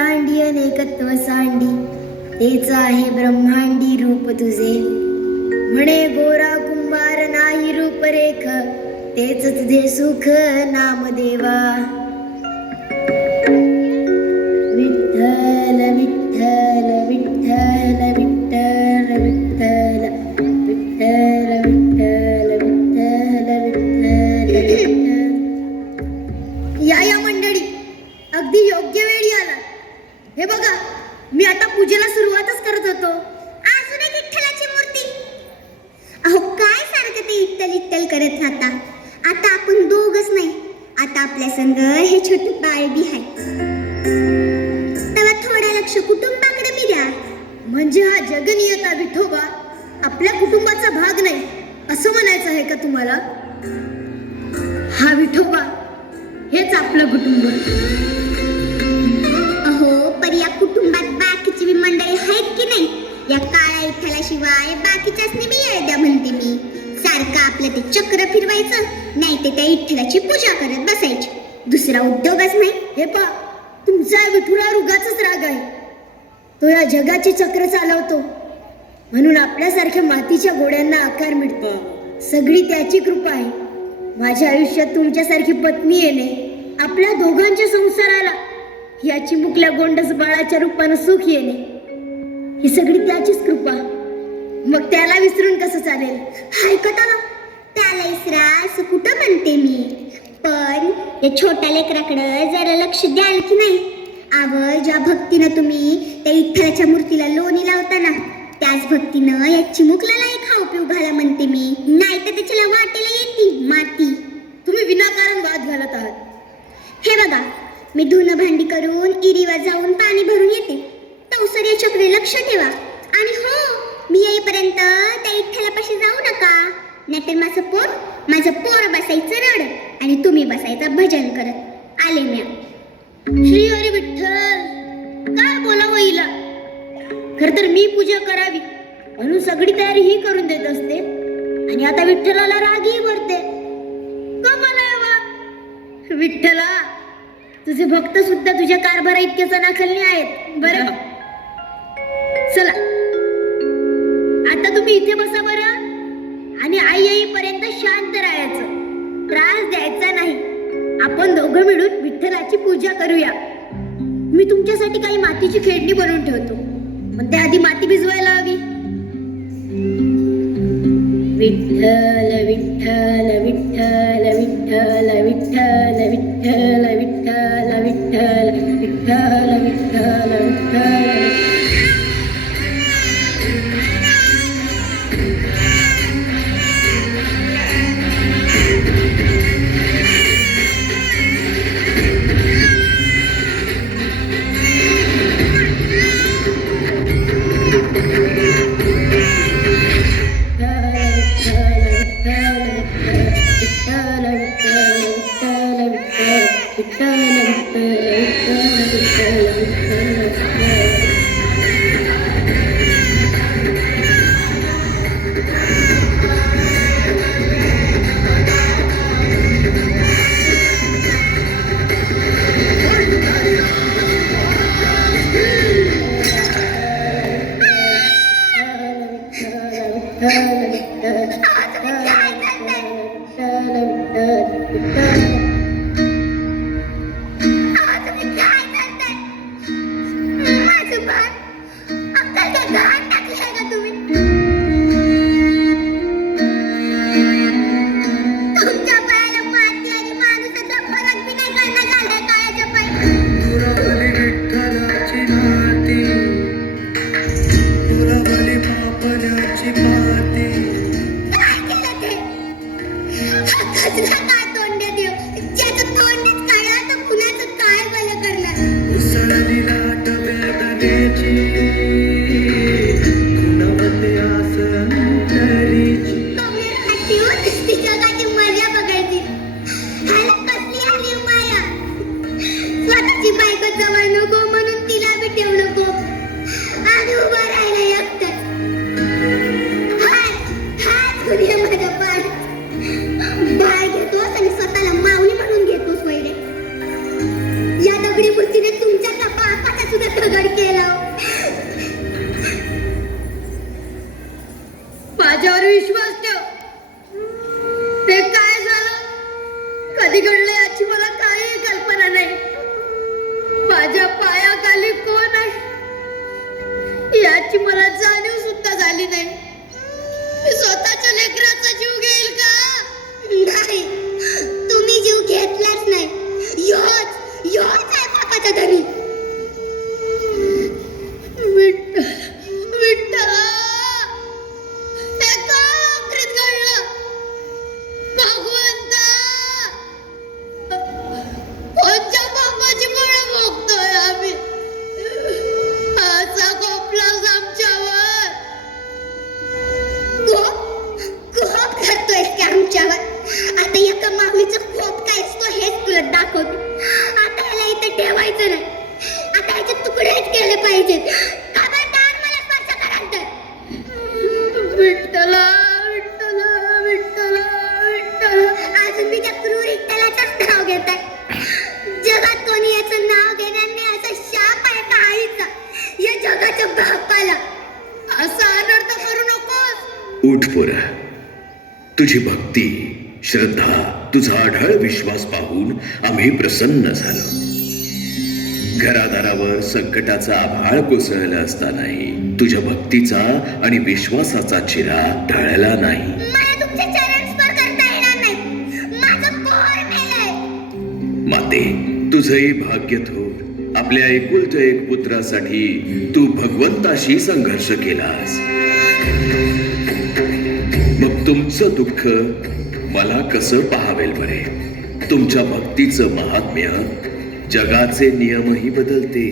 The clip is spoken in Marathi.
सांडी अनेकत्व सांडी, तेच आहे ब्रह्मांडी रूप तुझे. म्हणे गोरा कुंभार नाही रूपरेख, तेच तुझे सुख नामदेवा. विठ्ठल विठ्ठल विठ्ठल विठ्ठल विठ्ठल विठ्ठल विठ्ठल विठ्ठल विठ्ठल विठ्ठल. या मंडळी, अगदी योग्य वेळी आला. हे बघा, मी आता पूजेला सुरुवातच करत होतो. अजून एक विठ्ठलाची मूर्ती. अहो काय सारखं ते इट्टल इट्टल करत राहता. आता आपण दोघच नाही, आता आपल्या संग हे छोटे बाळ बी आहे. तेव्हा थोडं लक्ष कुटुंबाकडे बी द्या. म्हणजे हा जगनियता विठोबा आपल्या कुटुंबाचा भाग नाही असं म्हणायचं आहे का तुम्हाला? हा विठोबा हेच आपलं कुटुंब. अहो पण या कुटुंबात बाकीची बी मंडळी आहेत की नाही? या काळ्या विठ्ठलाशिवाय बाकीच्याच बी येळ द्या म्हणते मी. सारखं आपलं ते चक्र फिरवायचं, नाही ते त्या विठ्ठलाची पूजा करत बसायची. दुसरा उद्योगच नाही. हे पा, तुमचा विठुरावर उगाचच राग आहे. तो या जगाची चक्र चालवतो म्हणून आपल्यासारख्या मातीच्या गोड्यांना आकार मिळतो. सगळी त्याची कृपा आहे. माझ्या आयुष्यात तुमच्यासारखी पत्नी येणे, आपल्या दोघांच्या संसाराला या चिमुकल्या गोंडस बाळाच्या रूपानं सुख येणे, ही सगळी त्याचीच कृपा. मग त्याला विसरून कसं चालेल? ऐकता ना, त्याला इसरा असं कुठं म्हणते मी. पण या छोट्या लेकराकडं जरा लक्ष द्याल की नाही? ज्या भक्तीनं तुम्ही त्या विठ्ठलाच्या मूर्तीला लोणी लावता ना, त्याच भक्तीनं या चिमुकल्यालाही खाऊ पिऊ घाला म्हणते मी. नाही तर त्याच्याला वाटेला येते माती. तुम्ही विनाकारण वाद घालत आहात. हे बघा, मी धुणं भांडी करून इरीवर जाऊन पाणी भरून येते. तवसर या चक्री लक्ष ठेवा. आणि हो, मी येईपर्यंत त्या विठ्ठलापाशी जाऊ नका, नाहीतर माझं पोर बसायचं रडत आणि तुम्ही बसायचं भजन करत. आले म्या. श्री हरी विठ्ठल. काय बोलावं हिला? खर तर मी पूजा करावी म्हणून सगळी तयारी ही करून देत असते, आणि आता विठ्ठलाला रागही भरते. कमाल आहे वा. विठ्ठला, तुझे भक्त सुद्धा तुझ्या कारभारा इतके सणाखलने आहेत बरं. चला आता तुम्ही इथे बसा बरं, आणि आई येईपर्यंत शांत राहायचं, त्रास द्यायचा नाही. आपण दोघं मिळून विठ्ठलाची पूजा करूया. मी तुमच्यासाठी काही मातीची खेळणी बनवून ठेवतो, पण त्याआधी माती भिजवायला हवी. विठ्ठल विठ्ठल विठ्ठल विठ्ठल विठ्ठल विठ्ठल विठ्ठल विठ्ठल विठ्ठल विठ्ठल विठ्ठल. या दगडी मूर्तीने तुमच्या तपा माझ्यावर विश्वास ठेव. ते काय झालं, कधी घडलं याची मला काही कल्पना नाही. माझ्या पायाखाली कोण आहे याची मला जाणीव सुद्धा झाली नाही. मी स्वतःच्या लेकराचा जीव घेईल का? नाही, तुम्ही जीव घेतलाच नाही. योच आहे पापाचा धनी. विठ्ठला, हे काय आखरीत घडलं? भगवंता, कोणत्या पापाची बळ भोगतोय आम्ही? असा कोपलास आमच्यावर. कोप करतोयस की आमच्यावर? आता एका माऊलीचं कोप काय असतो हेच तुला दाखवतो. आता ह्याला इथे ठेवायचं नाही. आता ह्याचे तुकडेच केले पाहिजेत. खबरदार मला स्पर्श कराल तर. विठ्ठला, विठ्ठला, विठ्ठला, विठ्ठला. अजून मी त्या क्रूर विठ्ठलाचंच नाव घेत आहे. जगात कोणी याचं नाव घेणार नाही असा शाप आहे का आईचा या जगाच्या बापाला. असा अनर्थ करू नकोस. उठ पोरा, तुझी भक्ती, श्रद्धा, तुझा आढळ विश्वास पाहून आम्ही प्रसन्न झालो. घरादारावर संकटाचा आभाळ कोसळलं असतानाही तुझ्या भक्तीचा आणि विश्वासाचा चिरा ढळला नाही. मला तुमचे चरण स्पर्श करता येणार नाही. माझं पोर मेलंय. माते, तुझंही भाग्य थोर. आपल्या एकुलत्या एक पुत्रासाठी तू भगवंताशी संघर्ष केलास. मग तुमचं दुःख मला कसं पाहावेल बरे? तुमच्या भक्तीचं महात्म्य जगाचे नियमही बदलते.